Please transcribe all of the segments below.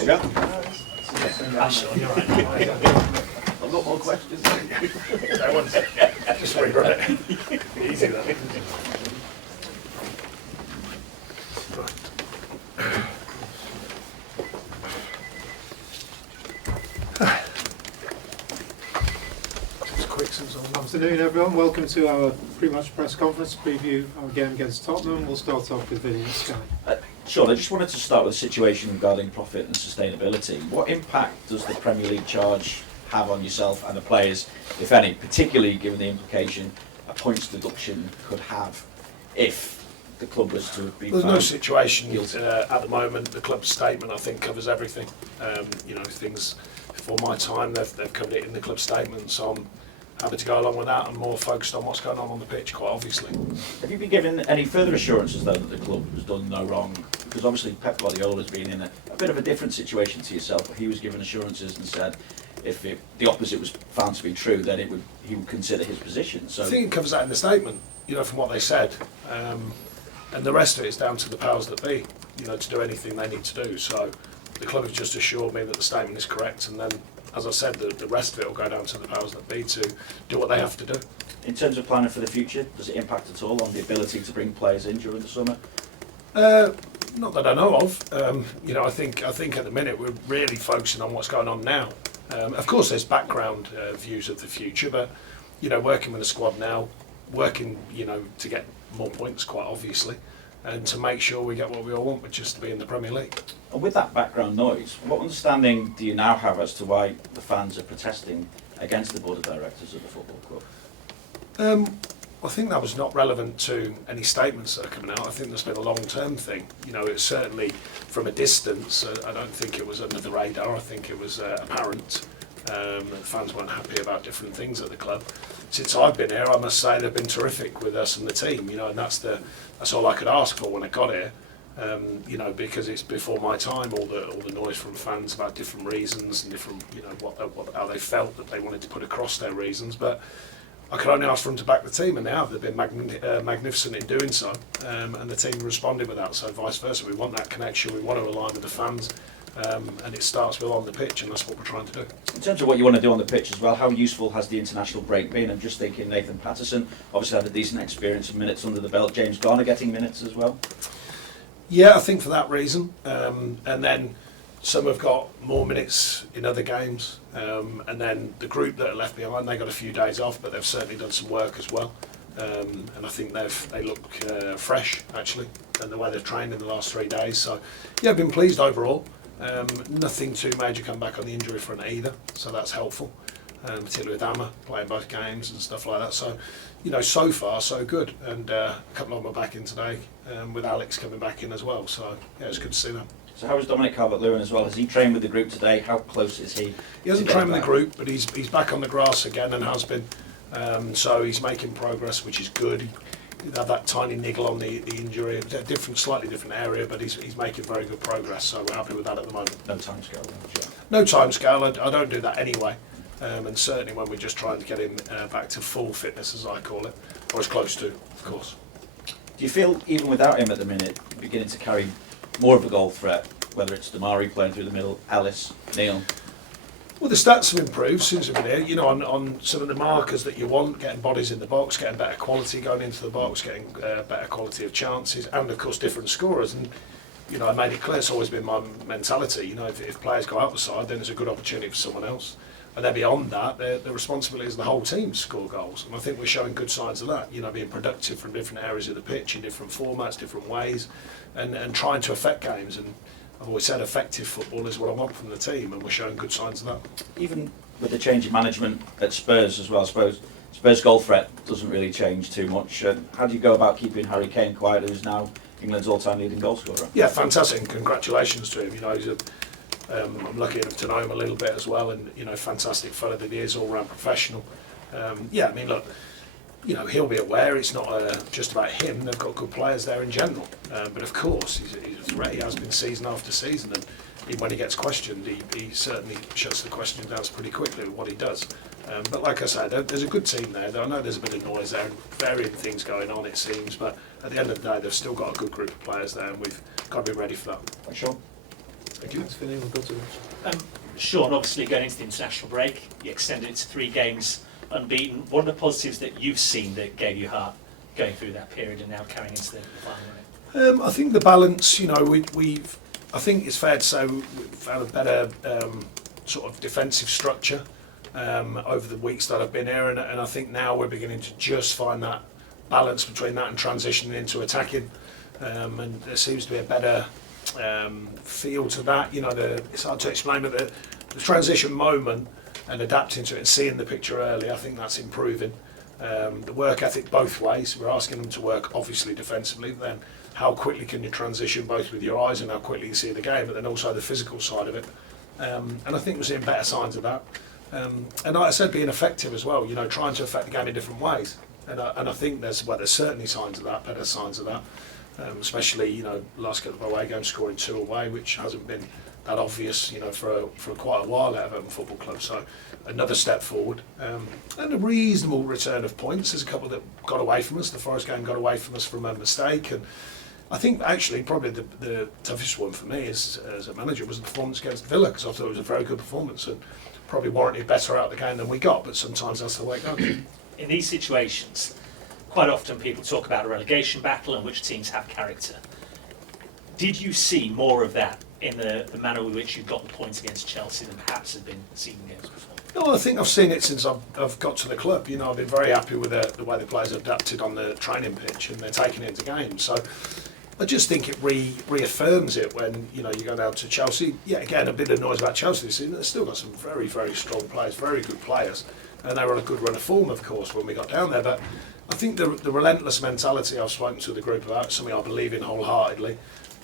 There you go. Sean, you're right. I've got more questions. Just rerun it. Easy then. Afternoon everyone, welcome to our pre-match press conference preview our game against Tottenham. We'll start off with Vinny and Sky. Sean, I just wanted to start with the situation regarding profit and sustainability. What impact does the Premier League charge have on yourself and the players, if any, particularly given the implication a points deduction could have if the club was to be There's found no situation guilty? at the moment. The club's statement, I think, covers everything. Things before my time, they've covered it in the club statement, so I'm happy to go along with that and more focused on what's going on the pitch, quite obviously. Have you been given any further assurances, though, that the club has done no wrong? Because obviously Pep Guardiola's been in a bit of a different situation to yourself, but he was given assurances and said if the opposite was found to be true, then he would consider his position. So I think it covers that in the statement, from what they said. And the rest of it is down to the powers that be, to do anything they need to do. So the club have just assured me that the statement is correct, and then, as I said, the rest of it will go down to the powers that be to do what they have to do. in terms of planning for the future, does it impact at all on the ability to bring players in during the summer? Not that I know of. I think at the minute we're really focusing on what's going on now. Of course, there's background views of the future, but working with the squad now, working to get more points, quite obviously, and to make sure we get what we all want, which is to be in the Premier League. And with that background noise, what understanding do you now have as to why the fans are protesting against the board of directors of the football club? I think that was not relevant to any statements that are coming out. I think there's been a long-term thing. It's certainly from a distance. I don't think it was under the radar. I think it was apparent. The fans weren't happy about different things at the club. Since I've been here, I must say they've been terrific with us and the team. And that's all I could ask for when I got here. Because it's before my time. All the noise from fans about different reasons and different, how they felt that they wanted to put across their reasons, but I could only ask for them to back the team, and they have. They've been magnificent in doing so, and the team responded with that. So vice versa, we want that connection. We want to align with the fans, and it starts with on the pitch, and that's what we're trying to do. In terms of what you want to do on the pitch as well, how useful has the international break been? I'm just thinking Nathan Patterson obviously had a decent experience of minutes under the belt. James Garner getting minutes as well. Yeah, I think for that reason, and then some have got more minutes in other games, and then the group that are left behind, they got a few days off, but they've certainly done some work as well, and I think they look fresh actually, and the way they've trained in the last 3 days. So yeah, I've been pleased overall. Nothing too major come back on the injury front either, so that's helpful, particularly with Amma playing both games and stuff like that. So so far so good, and a couple of them are back in today, with Alex coming back in as well. So yeah, it's good to see that. So how is Dominic Calvert-Lewin as well? Has he trained with the group today? How close is he? He hasn't trained with the group, but he's back on the grass again and has been. So he's making progress, which is good. He had that tiny niggle on the injury, a slightly different area, but he's making very good progress. So we're happy with that at the moment. No timescale. Sure. No timescale. I don't do that anyway. And certainly when we're just trying to get him back to full fitness, as I call it, or as close to, of course. Do you feel, even without him at the minute, beginning to carry more of a goal threat, whether it's Damari playing through the middle, Ellis, Neil? Well, the stats have improved since we've been here, on some of the markers that you want, getting bodies in the box, getting better quality going into the box, getting better quality of chances, and of course different scorers. And I made it clear, it's always been my mentality, if players go out the side, then there's a good opportunity for someone else. And then beyond that, the responsibility is the whole team to score goals. And I think we're showing good signs of that, being productive from different areas of the pitch, in different formats, different ways, and trying to affect games. And I've always said effective football is what I want from the team, and we're showing good signs of that. Even with the change in management at Spurs as well, I suppose Spurs' goal threat doesn't really change too much. How do you go about keeping Harry Kane quiet, who's now England's all-time leading goal scorer? Yeah, fantastic, and congratulations to him. I'm lucky enough to know him a little bit as well, and fantastic fellow that he is, all-round professional. Look, he'll be aware it's not just about him. They've got good players there in general, but of course he's a threat. He has been season after season, and when he gets questioned, he certainly shuts the question down pretty quickly with what he does. But like I said, there's a good team there. I know there's a bit of noise there and varying things going on, it seems, but at the end of the day, they've still got a good group of players there, and we've got to be ready for that. Sure. Thanks, Vinny. We'll go to Rich. Sean, obviously going into the international break, you extended it to 3 games unbeaten. What are the positives that you've seen that gave you heart going through that period and now carrying into the final? I think the balance, I think it's fair to say we've found a better sort of defensive structure over the weeks that I've been here, and I think now we're beginning to just find that balance between that and transitioning into attacking, and there seems to be a better feel to that. It's hard to explain, but the transition moment and adapting to it and seeing the picture early, I think that's improving. The work ethic both ways. We're asking them to work obviously defensively, but then how quickly can you transition both with your eyes and how quickly you see the game, but then also the physical side of it. And I think we're seeing better signs of that. And like I said, being effective as well, trying to affect the game in different ways. And I think there's certainly signs of that, better signs of that. Especially, last couple of away games, scoring 2 away, which hasn't been that obvious, for quite a while at Everton Football Club. So another step forward, and a reasonable return of points. There's a couple that got away from us. The Forest game got away from us from a mistake, and I think actually probably the toughest one for me as a manager was the performance against Villa, because I thought it was a very good performance and probably warranted better out of the game than we got. But sometimes that's the way it goes. In these situations, quite often people talk about a relegation battle and which teams have character. Did you see more of that in the manner with which you've gotten points against Chelsea than perhaps had been seen in games before? No, I think I've seen it since I've got to the club. I've been very happy with the way the players have adapted on the training pitch and they're taking it into games. So I just think it reaffirms it when you go down to Chelsea. Yeah, again, a bit of noise about Chelsea this season. They've still got some very, very strong players, very good players, and they were on a good run of form, of course, when we got down there. But I think the relentless mentality I've spoken to the group about, something I believe in wholeheartedly.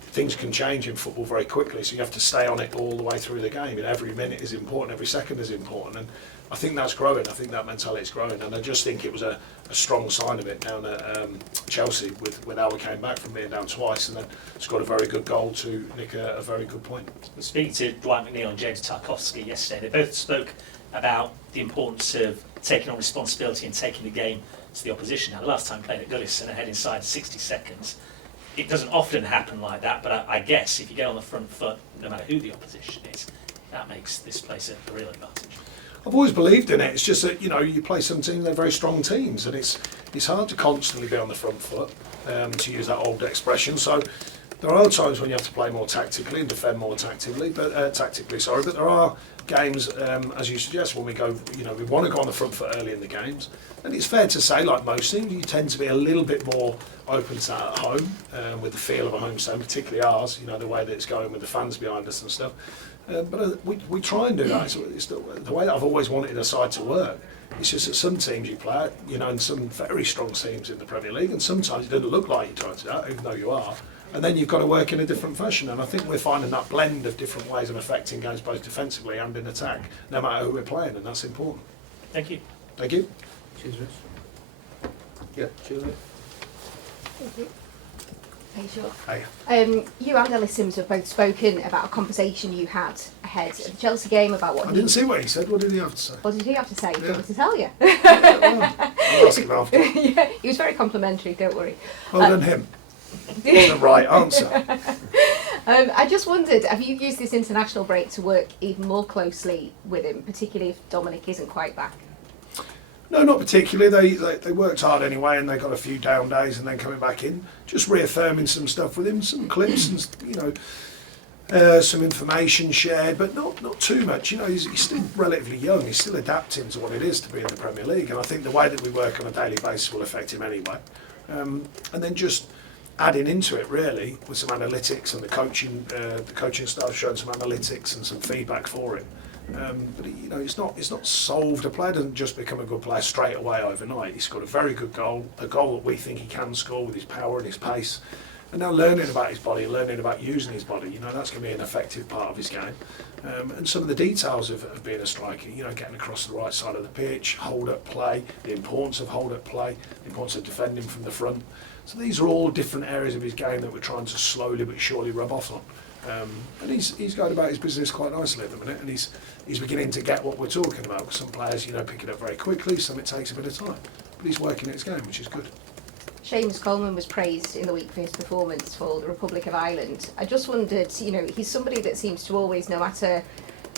Things can change in football very quickly, so you have to stay on it all the way through the game, and every minute is important, every second is important, and I think that's growing. I think that mentality is growing, and I just think it was a strong sign of it down at Chelsea with how we came back from being down twice and then scored a very good goal to nick a very good point. Speaking to Dwight McNeil and James Tarkowski yesterday, they both spoke about the importance of taking on responsibility and taking the game to the opposition. Now, the last time played at Goodison and had inside 60 seconds, it doesn't often happen like that, but I guess if you get on the front foot, no matter who the opposition is, that makes this place a real advantage. I've always believed in it. It's just that you play some teams, they're very strong teams, and it's hard to constantly be on the front foot, to use that old expression. So there are times when you have to play more tactically and defend more tactically. But there are games, as you suggest, when we go, we want to go on the front foot early in the games. And it's fair to say, like most teams, you tend to be a little bit more open to that at home, with the feel of a home stand, particularly ours, the way that it's going with the fans behind us and stuff. But we try and do that. It's the way that I've always wanted a side to work. It's just that some teams you play at, and some very strong teams in the Premier League, and sometimes it doesn't look like you're trying to do that, even though you are. And then you've got to work in a different fashion. And I think we're finding that blend of different ways of affecting games, both defensively and in attack, no matter who we're playing, and that's important. Thank you. Thank you. Cheers, Rich. Yeah, Julie. Thank you. Hey, sure. Hey. You and Ellis Sims have both spoken about a conversation you had ahead of the Chelsea game about what I didn't see what he said. What did he have to say? What did he have to say? Do you want me to tell you? I'll ask him after. Yeah, he was very complimentary, don't worry. Well done him. The right answer. I just wondered, have you used this international break to work even more closely with him, particularly if Dominic isn't quite back? No, not particularly. They worked hard anyway, and they got a few down days, and then coming back in, just reaffirming some stuff with him, some clips, and some information shared, but not too much. He's still relatively young. He's still adapting to what it is to be in the Premier League, and I think the way that we work on a daily basis will affect him anyway. And then just adding into it really with some analytics and the coaching staff showing some analytics and some feedback for him. But it's not solved. A player doesn't just become a good player straight away overnight. He's got a very good goal, a goal that we think he can score with his power and his pace. And now learning about his body, learning about using his body, that's going to be an effective part of his game. And some of the details of being a striker, getting across the right side of the pitch, hold-up play, the importance of hold-up play, the importance of defending from the front. So these are all different areas of his game that we're trying to slowly but surely rub off on. And he's going about his business quite nicely at the minute, and he's beginning to get what we're talking about. Some players, pick it up very quickly, some it takes a bit of time. But he's working at his game, which is good. Seamus Coleman was praised in the week for his performance for the Republic of Ireland. I just wondered, you know, he's somebody that seems to always, no matter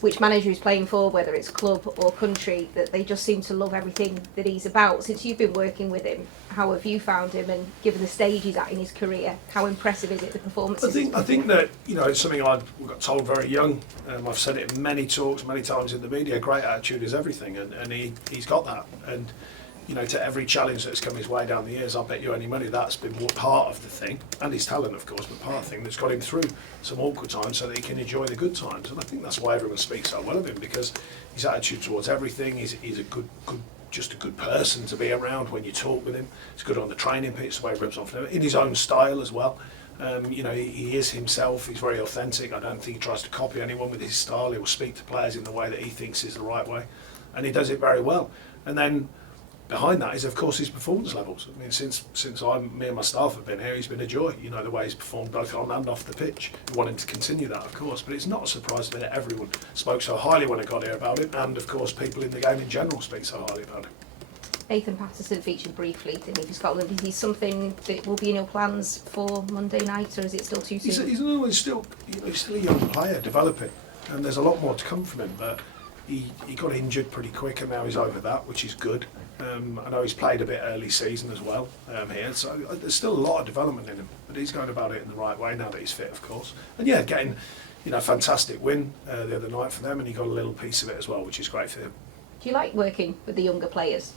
which manager he's playing for, whether it's club or country, that they just seem to love everything that he's about. Since you've been working with him, how have you found him, and given the stage he's at in his career, how impressive is it, the performances? I think that, you know, it's something I got told very young. I've said it in many talks, many times in the media. Great attitude is everything, and he's got that. And you know, to every challenge that's come his way down the years, I bet you any money that's been part of the thing, and his talent, of course, but part of the thing that's got him through some awkward times so that he can enjoy the good times. And I think that's why everyone speaks so well of him, because his attitude towards everything, he's a good, just a good person to be around when you talk with him. He's good on the training pitch, the way he rubs off in his own style as well. You know, he is himself. He's very authentic. I don't think he tries to copy anyone with his style. He will speak to players in the way that he thinks is the right way, and he does it very well. And then behind that is, of course, his performance levels. I mean, since me and my staff have been here, he's been a joy. You know, the way he's performed both on and off the pitch. We want him to continue that, of course, but it's not a surprise to me that everyone spoke so highly when I got here about him, and of course, people in the game in general speak so highly about him. Nathan Patterson featured briefly, didn't he, for Scotland? Is he something that will be in your plans for Monday night, or is it still too soon? He's still a young player developing, and there's a lot more to come from him. But he got injured pretty quick, and now he's over that, which is good. I know he's played a bit early season as well here, so there's still a lot of development in him. But he's going about it in the right way now that he's fit, of course. And yeah, getting fantastic win the other night for them, and he got a little piece of it as well, which is great for him. Do you like working with the younger players?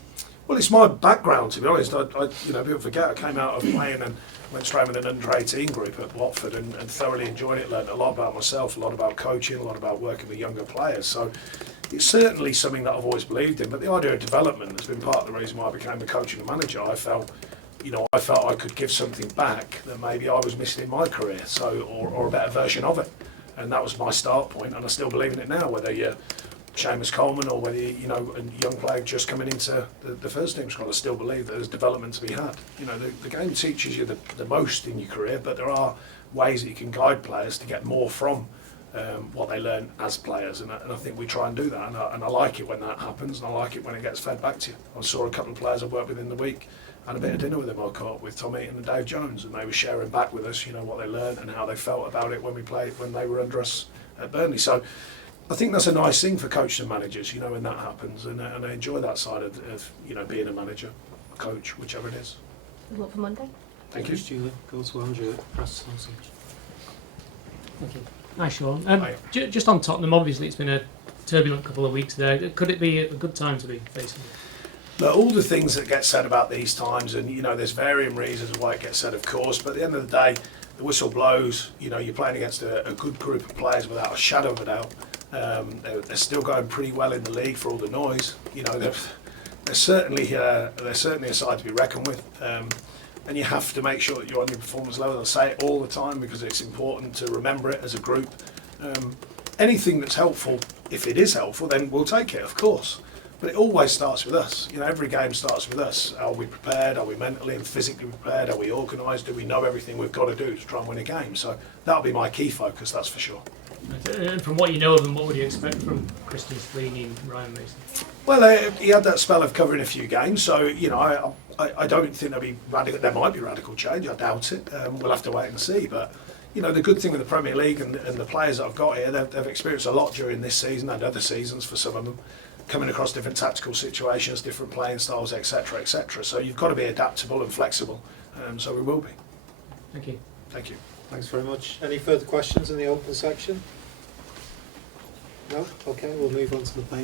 Well, it's my background, to be honest. People forget I came out of playing and went straight with an under-18 group at Watford and thoroughly enjoyed it. Learned a lot about myself, a lot about coaching, a lot about working with younger players. So it's certainly something that I've always believed in. But the idea of development has been part of the reason why I became a coach and a manager. I felt I could give something back that maybe I was missing in my career, or a better version of it. And that was my start point, and I still believe in it now. Whether you're Seamus Coleman or whether a young player just coming into the first team squad, I still believe that there's development to be had. You know, the game teaches you the most in your career, but there are ways that you can guide players to get more from what they learn as players, and I think we try and do that, and I like it when that happens, and I like it when it gets fed back to you. I saw a couple of players I've worked with in the week, had a bit of dinner with them. I caught up with Tom Eaton and Dave Jones, and they were sharing back with us, what they learned and how they felt about it when they were under us at Burnley. So I think that's a nice thing for coaches and managers, when that happens, and I enjoy that side of being a manager, a coach, whichever it is. Good luck for Monday. Thank you, Julie. Go to Andrew at Press Sausage. Thank you. Hi, Sean. Hi. Just on Tottenham, obviously it's been a turbulent couple of weeks there. Could it be a good time to be facing it? Look, all the things that get said about these times, and there's varying reasons why it gets said, of course, but at the end of the day, the whistle blows. You're playing against a good group of players without a shadow of a doubt. They're still going pretty well in the league for all the noise. They're certainly a side to be reckoned with, and you have to make sure that you're on your performance level. I say it all the time because it's important to remember it as a group. Anything that's helpful, if it is helpful, then we'll take it, of course. But it always starts with us. Every game starts with us. Are we prepared? Are we mentally and physically prepared? Are we organised? Do we know everything we've got to do to try and win a game? So that'll be my key focus, that's for sure. And from what you know of them, what would you expect from Christian Sweeney and Ryan Mason? Well, he had that spell of covering a few games, so I don't think there'll be radical. There might be radical change. I doubt it. We'll have to wait and see. But the good thing with the Premier League and the players that I've got here, they've experienced a lot during this season and other seasons for some of them, coming across different tactical situations, different playing styles, etc., etc. So you've got to be adaptable and flexible. So we will be. Thank you. Thank you. Thanks very much. Any further questions in the open section? No? Okay, we'll move on to the page.